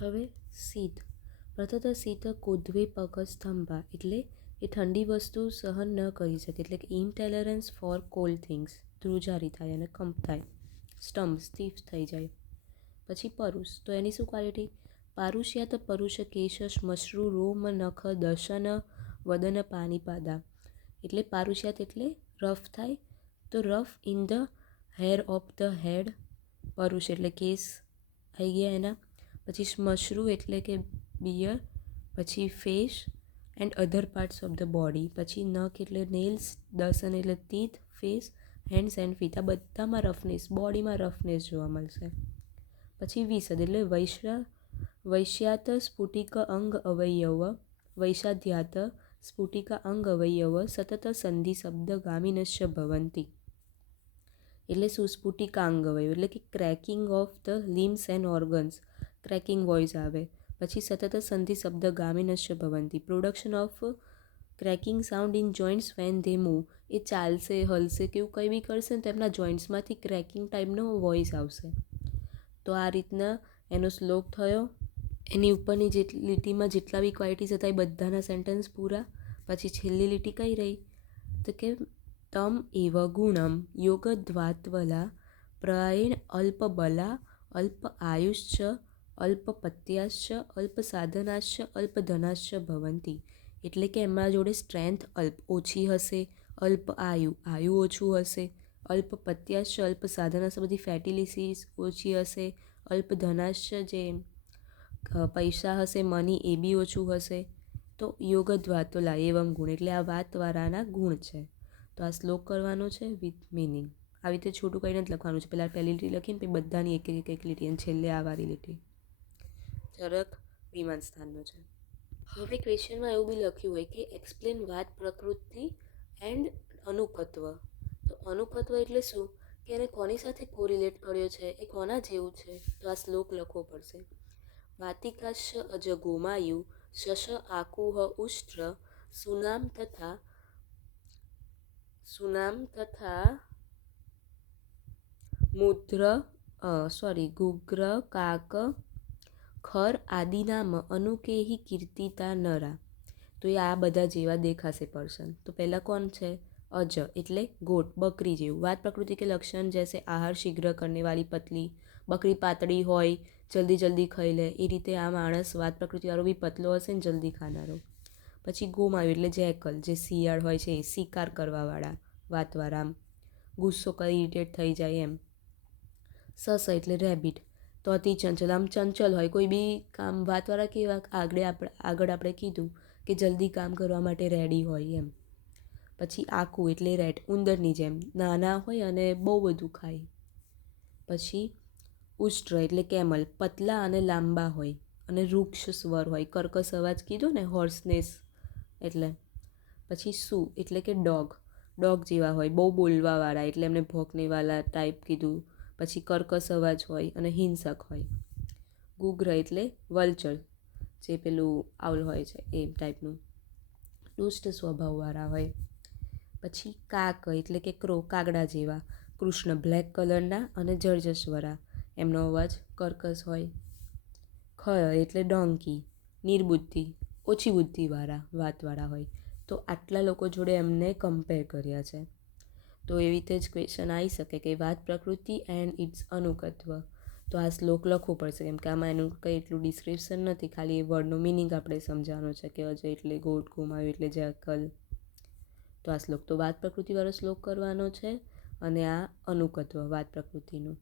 હવે શીત. પ્રથત શીત કોદ્વે પગ સ્તંભા એટલે એ ઠંડી વસ્તુ સહન ન કરી શકે, એટલે કે ઇન્ટેલરન્સ ફોર કોલ્ડ થિંગ્સ, ધ્રુજારી થાય અને કંપ થાય, સ્ટમ્પ સ્ટીફ થઈ જાય. પછી પરુષ, તો એની શું ક્વોલિટી? પારુષ્યાત પરુષ કેશ શ્મશ્રુ રોમ નખ દશન વદન પાણીપાદા. એટલે પારુષ્યાત એટલે રફ થાય, તો rough in the hair of the head. પરુષ એટલે કેસ આવી ગયા એના. પછી શ્મશ્રુ એટલે કે બિયર. પછી face and other parts of the body. પછી નખ એટલે નેલ્સ, દસન એટલે teeth, face, hands and feet. આ બધામાં રફનેસ, બોડીમાં રફનેસ જોવા મળશે. પછી વિશદ એટલે વૈશ્યાત સ્ફુટિક અંગ અવયવ, વૈશાધ્યાત સ્ફુટિક અંગ અવયવ સતત સંધિ શબ્દ ગામિનશ્ય ભવંતી. એટલે સુસ્ફુટિકાંગ અવયવ એટલે કે cracking of the limbs and organs, cracking voice આવે. પછી સતત સંધિ શબ્દ ગામિનશ્ય ભવંતી, production of cracking sound in joints when they move. એ ચાલશે, હલશે કે એવું કંઈ બી કરશે ને તો એમના જોઇન્ટ્સમાંથી ક્રેકિંગ ટાઈપનો વોઇસ આવશે. તો આ રીતના એનો શ્લોક થયો. એની ઉપરની લીટીમાં જેટલા બી ક્વોલિટીઝ હતા એ બધાના સેન્ટેન્સ પૂરા. પછી છેલ્લી લીટી કઈ રહી? તો કે તમ એવ ગુણમ યોગધ્વાત્વલા પ્રયણ અલ્પબલા અલ્પ આયુશ્ચ અલ્પપત્યાશ્ચ અલ્પ સાધનાશ્ચ અલ્પધનાશ્ચ ભવંતી. એટલે કે એમના જોડે સ્ટ્રેન્થ અલ્પ ઓછી હશે, અલ્પ આયુ ઓછું હશે, અલ્પપત્યાશ્ચ અલ્પ સાધનાશ્ચ બધી ફેટિલિટીસ ઓછી હશે, અલ્પધનાશ્ચ જે પૈસા હશે, મની, એ બી ઓછું હશે. તો યોગધ્વાત્વલા એવમ ગુણ એટલે આ વાતવાળાના ગુણ છે. તો આ શ્લોક કરવાનો છે વિથ મિનિંગ. આવી રીતે છોટું કંઈ નથી લખવાનું છે. પહેલાં પહેલી લીટી લખીને પછી બધાની એક લીટી અને છેલ્લે આ વાળી લીટી. ચરક વિમાન સ્થાનનો છે. હવે ક્વેશ્ચનમાં એવું બી લખ્યું હોય કે એક્સપ્લેન વાત પ્રકૃતિ એન્ડ અનુપત્વ. તો અનુપત્વ એટલે શું? કે એને કોની સાથે કોરિલેટ કર્યો છે, એ કોના જેવું છે? તો આ શ્લોક લખવો પડશે. વાતિકાશ્ચ અજ ગોમાયુ શશ આકુહ ઉષ્ટ્ર સુનામ તથા ગુગ્ર કાક ખર આદિનામ અનુકેહી કીર્તિતા નરા. તો એ આ બધા જેવા દેખાશે પર્સન. તો પહેલાં કોણ છે? અજ એટલે ગોટ, બકરી જેવું. વાત પ્રકૃતિ કે લક્ષણ જૈસે આહાર શીઘ્ર કરને વાલી પતલી, બકરી પાતળી હોય, જલ્દી ખાઈ લે, એ રીતે આ માણસ વાત પ્રકૃતિવાળો બી પતલો હશે ને જલ્દી ખાનારો. પછી ગોમાયુ એટલે જેકલ, જે શિયાળ હોય છે, એ શિકાર કરવાવાળા વાતવાળા, આમ ગુસ્સો કરી ઇરિટેટ થઈ જાય એમ. સસ એટલે રેબિટ, તો અતિ ચંચલ, આમ ચંચલ હોય. કોઈ બી કામ વાતવાળા કેવા આગળ આપણે કીધું કે જલ્દી કામ કરવા માટે રેડી હોય એમ. પછી આકુ એટલે રેટ, ઉંદરની જેમ નાના હોય અને બહુ બધું ખાય. પછી ઉષ્ટ્ર એટલે કેમલ, પતલા અને લાંબા હોય અને વૃક્ષ સ્વર હોય, કર્કશ અવાજ કીધો ને, હોર્સનેસ એટલે. પછી સુ એટલે કે ડોગ જેવા હોય, બહુ બોલવાવાળા એટલે એમને ભોંકનેવાળા ટાઈપ કીધું. પછી કર્કશ અવાજ હોય અને હિંસક હોય. ગુગ્ર એટલે વલ્ચર, જે પેલું આઉલ હોય છે એ ટાઈપનું, દુષ્ટ સ્વભાવવાળા હોય. પછી કાક એટલે કે ક્રો, કાગડા જેવા. કૃષ્ણ બ્લેક કલરના અને જર્જસવાળા, એમનો અવાજ કર્કશ હોય. ખર એટલે ડોંકી, નિર્બુદ્ધિ, ઓછી બુદ્ધિવાળા વાતવાળા હોય. તો આટલા લોકો જોડે એમને કમ્પેર કર્યા છે. તો એવી રીતે જ ક્વેશ્ચન આવી શકે કે વાત પ્રકૃતિ એન્ડ ઇટ્સ અનુકત્વ. તો આ શ્લોક લખવું પડશે, કેમ કે આમાં એનું કંઈ એટલું ડિસ્ક્રિપ્શન નથી, ખાલી એ વર્ડનો મિનિંગ આપણે સમજાવવાનો છે કે અજય એટલે ગોટ, ગોમાયુ એટલે જેકલ. તો આ શ્લોક તો વાત પ્રકૃતિવાળો શ્લોક કરવાનો છે અને આ અનુકત્વ વાત પ્રકૃતિનું.